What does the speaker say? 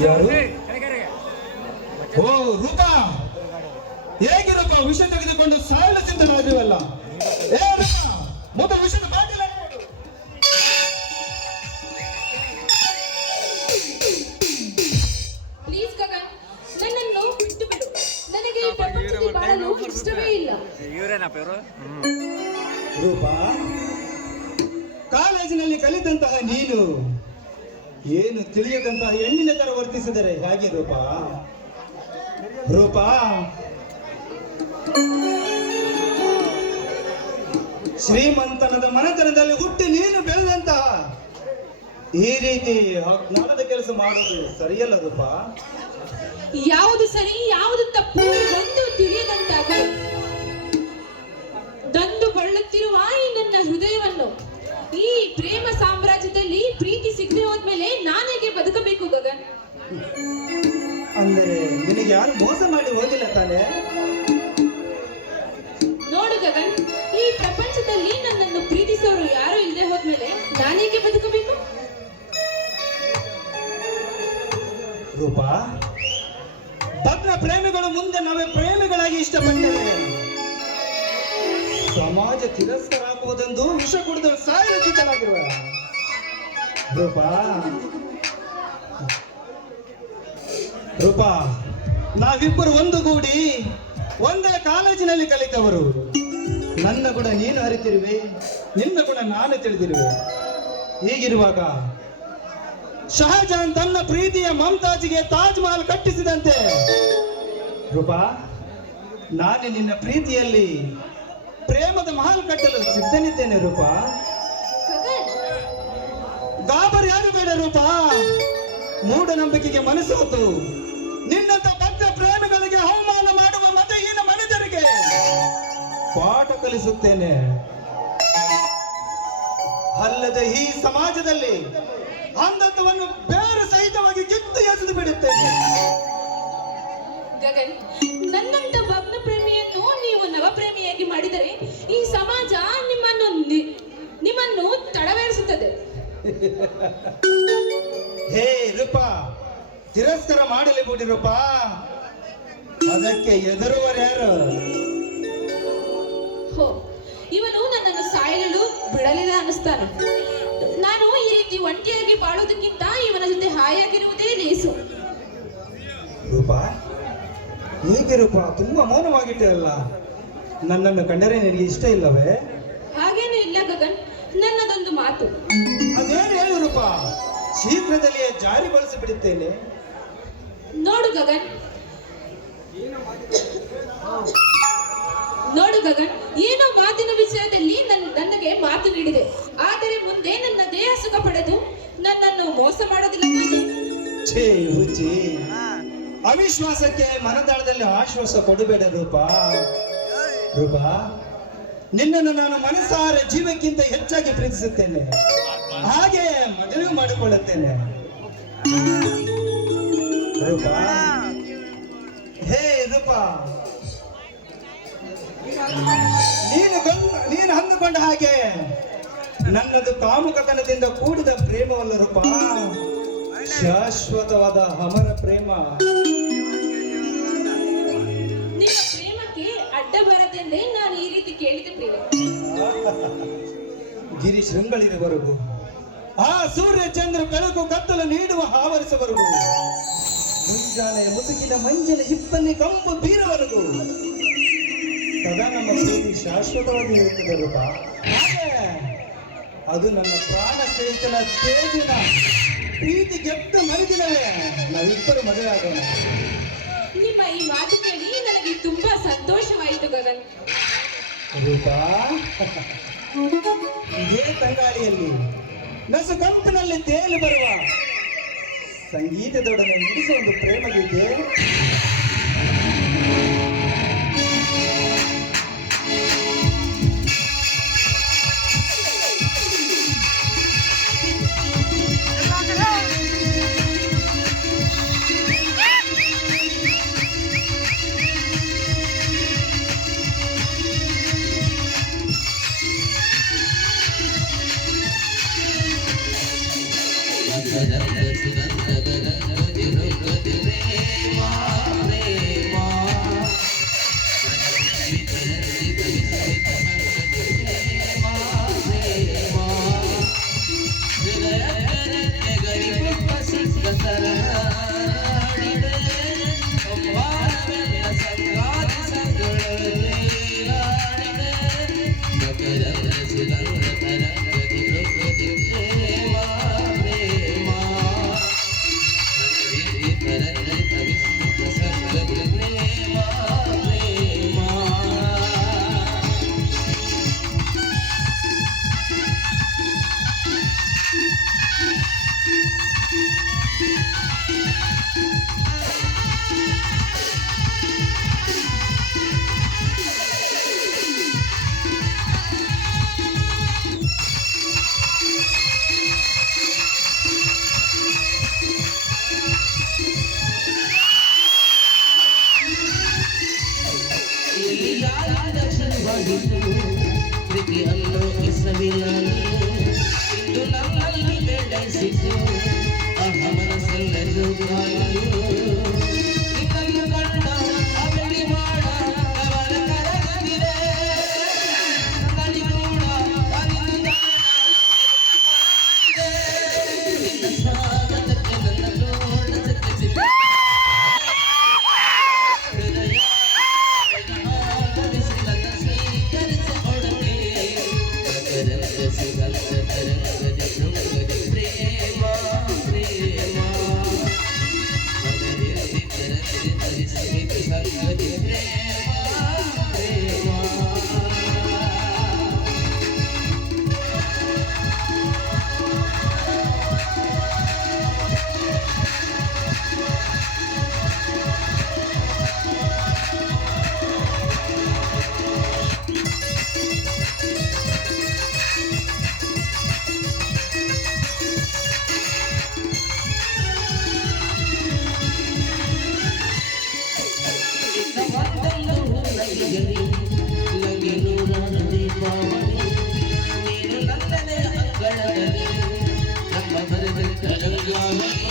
ಯಾರು? ಓ ರೂಪಾ ಹೇಗೆ ರೂಪಾ ವಿಷ ತೆಗೆದುಕೊಂಡು ಸಾವಿರ ಚಿಂತನೆ ಏ ರೂಪಾ ಮೊದಲು ವಿಷದ ಇಲ್ಲ. ಇವರೇನಪ್ಪ ಇವರು? ರೂಪಾ ಕಾಲೇಜಿನಲ್ಲಿ ಕಲಿತಂತಹ ನೀನು ಏನು ತಿಳಿಯದಂತಹ ಹೆಣ್ಣಿನ ತರ ವರ್ತಿಸಿದರೆ ಹೇಗೆ ರೂಪಾ? ರೂಪಾ? ಶ್ರೀಮಂತನದ ಮನೆತನದಲ್ಲಿ ಹುಟ್ಟಿ ನೀನು ಬೆಳೆದಂತಹ ಈ ರೀತಿ ಜ್ಞಾನದ ಕೆಲಸ ಮಾಡೋದು ಸರಿಯಲ್ಲ ರೂಪ? ಯಾವುದು ಸರಿ, ಯಾವುದು ತಪ್ಪು? ಹೋದ್ಮೇಲೆ ನಾನೇಗೆ ಬದುಕಬೇಕು ಗಗನ್? ಅಂದರೆ ನಿನಗೆ ಯಾರು ಮೋಸ ಮಾಡಿ ಹೋಗಿಲ್ಲ ತಾನೆ? ನೋಡು ಗಗನ್ ಈ ಪ್ರಪಂಚದಲ್ಲಿ ನನ್ನನ್ನು ಪ್ರೀತಿಸೋರು ಯಾರು ಇಲ್ಲದೆ ಹೋದ್ಮೇಲೆ ನಾನೇಗೆ ಬದುಕಬೇಕು? ರೂಪಾ ಭಗ್ನ ಪ್ರೇಮಿಗಳು ಮುಂದೆ ನಾವೇ ಪ್ರೇಮಿಗಳಾಗಿ ಇಷ್ಟಪಟ್ಟರೆ ಸಮಾಜ ತಿರಸ್ಕರ ಆಗುವುದೆಂದು ವಿಷ ಕುಡಿದು ಸಾಯಲು ಸಿದ್ಧರಾಗಿರುವ ರೂಪಾ. ರೂಪಾ, ನಾವಿಬ್ಬರು ಒಂದುಗೂಡಿ ಒಂದೇ ಕಾಲೇಜಿನಲ್ಲಿ ಕಲಿತವರು. ನನ್ನ ಗುಣ ನೀನು ಅರಿತಿರುವೆ, ನಿನ್ನ ಗುಣ ನಾನು ತಿಳಿದಿರುವೆ. ಹೀಗಿರುವಾಗ ಶಹಜಾನ್ ತನ್ನ ಪ್ರೀತಿಯ ಮಮತಾಜ್ಗೆ ತಾಜ್ ಮಹಲ್ ಕಟ್ಟಿಸಿದಂತೆ. ರೂಪಾ, ನಾನು ನಿನ್ನ ಪ್ರೀತಿಯಲ್ಲಿ ಪ್ರೇಮದ ಮಹಲ್ ಕಟ್ಟಲು ಸಿದ್ಧನಿದ್ದೇನೆ ರೂಪಾ. ಗಾಬರಿ ಬೇಡ ರೂಪ? ಮೂಢನಂಬಿಕೆಗೆ ಮನಸ್ಸು ಹೊತ್ತು ನಿನ್ನಂತ ಭಕ್ತ ಪ್ರೇಮಿಗಳಿಗೆ ಅವಮಾನ ಮಾಡುವ ಮತಹೀನ ಮನುಜರಿಗೆ ಪಾಠ ಕಲಿಸುತ್ತೇನೆ. ಅಲ್ಲದೆ ಈ ಸಮಾಜದಲ್ಲಿ ಅಂಧತ್ವವನ್ನು ಬೇರೆ ಸಹಿತವಾಗಿ ಕಿತ್ತು ಎಸೆದು ಬಿಡುತ್ತೇನೆ. ನನ್ನಂತ ಭಗ್ನ ಪ್ರೇಮಿಯನ್ನು ನೀವು ನವಪ್ರೇಮಿಯಾಗಿ ಮಾಡಿದರೆ ಈ ಸಮಾಜ ಹೇ ರೂಪ ತಿರಸ್ಕಾರ ಮಾಡಲಿ ಬಿಡಿ ರೂಪಾ ಅದಕ್ಕೆ ಎದುರುವರು ಯಾರು? ಇವನು ನನ್ನನ್ನು ಸಾಯಲು ಬಿಡಲಿಲ್ಲ ಅನಿಸ್ತಾನೆ ನಾನು ಈ ರೀತಿ ಒಂಟಿಯಾಗಿ ಬಾಳೋದಕ್ಕಿಂತ ಇವನ ಜೊತೆ ಹಾಯಾಗಿರುವುದೇ ಲೇಸು. ರೂಪ ಹೇಗೆ ರೂಪ? ತುಂಬಾ ಮೌನವಾಗಿಟ್ಟಿರಲ್ಲ ನನ್ನನ್ನು ಕಂಡರೆ ನಿನಗೆ ಇಷ್ಟ ಇಲ್ಲವೇ? ಜಾರಿ ಶೀಘ್ರದಲ್ಲಿಯೇ ಜಾರಿಗೊಳಿಸಿ ಬಿಡುತ್ತೇನೆ ನೋಡು ಗಗನ್. ನೋಡು ಗಗನ್ ಏನೋ ಮಾತಿನ ವಿಷಯದಲ್ಲಿ ನನ್ನ ನನಗೆ ಮಾತು ನೀಡಿದೆ. ಆದರೆ ಮುಂದೆ ನನ್ನ ದೇಹ ಸುಖ ಪಡೆದು ನನ್ನನ್ನು ಮೋಸ ಮಾಡೋದಿಲ್ಲ ತಾನೇ? ಛೇ ಹುಚ್ಚಿ. ಅವಿಶ್ವಾಸಕ್ಕೆ ಮನದಾಳದಲ್ಲಿ ಆಶ್ವಾಸ ಕೊಡಬೇಡ ರೂಪಾ. ರೂಪಾ ನಿನ್ನನ್ನು ನಾನು ಮನಸಾರ ಜೀವಕ್ಕಿಂತ ಹೆಚ್ಚಾಗಿ ಪ್ರೀತಿಸುತ್ತೇನೆ. ಹಾಗೆ ಮದುವೆ ಮಾಡಿಕೊಳ್ಳುತ್ತೇನೆ. ಹೇ ರೂಪ. ನೀನು ನೀನು ಅಂದುಕೊಂಡ ಹಾಗೆ ನನ್ನದು ಕಾಮುಕತನದಿಂದ ಕೂಡಿದ ಪ್ರೇಮವಲ್ಲ ರೂಪ. ಶಾಶ್ವತವಾದ ಅಮರ ಪ್ರೇಮ. ನಿನ್ನ ಪ್ರೇಮಕ್ಕೆ ಅಡ್ಡ ಬರದೆಂದೇ ನಾನು ಈ ರೀತಿ ಕೇಳಿದ ಪ್ರೇಮ ಗಿರಿ ಆ ಸೂರ್ಯ ಚಂದ್ರ ಬೆಳಕು ಕತ್ತಲು ನೀಡುವ ಆವರಿಸುವವರೆಗೂ ಮುಂಜಾನೆಯ ಮುಸುಕಿನ ಮಂಜಿನ ಹಿಪ್ಪನಿ ಕಂಪು ಬೀರವರೆಗೂ. ಸದಾ ನಮ್ಮ ಪ್ರೀತಿ ಶಾಶ್ವತವಾಗಿ ಇರುತ್ತದೆ ರೂಪ. ಅದು ನನ್ನ ಪ್ರಾಣ ಸ್ನೇಹಿತನ ತೇಜಿನ ಪ್ರೀತಿ ಗೆದ್ದ ಮರುದಿನವೇ. ನಾವಿಬ್ಬರು ಮದುವೆ ಆಗೋಣ ನಿಮ್ಮ ಈ ಮಾತು ಕೇಳಿ ನನಗೆ ತುಂಬಾ ಸಂತೋಷವಾಯಿತು ಗಗನ್. ರೂಪಾ ಇದೇ ತಂಗಾಳಿಯಲ್ಲಿ. ನಸು ಕಂಪಿನಲ್ಲಿ ತೇಲಿ ಬರುವ ಸಂಗೀತದೊಡನೆ ನುಡಿಸುವ ಒಂದು ಪ್ರೇಮ ಗೀತೆ. Yeah. ಬೆಳೆಸಿತು ಅಹ ಮನಸ್ಸೆಲ್ಲರೂ ಕಾಯಲು ಇದನ್ನು ಕಂಡ ದೀಪಾವಳಿ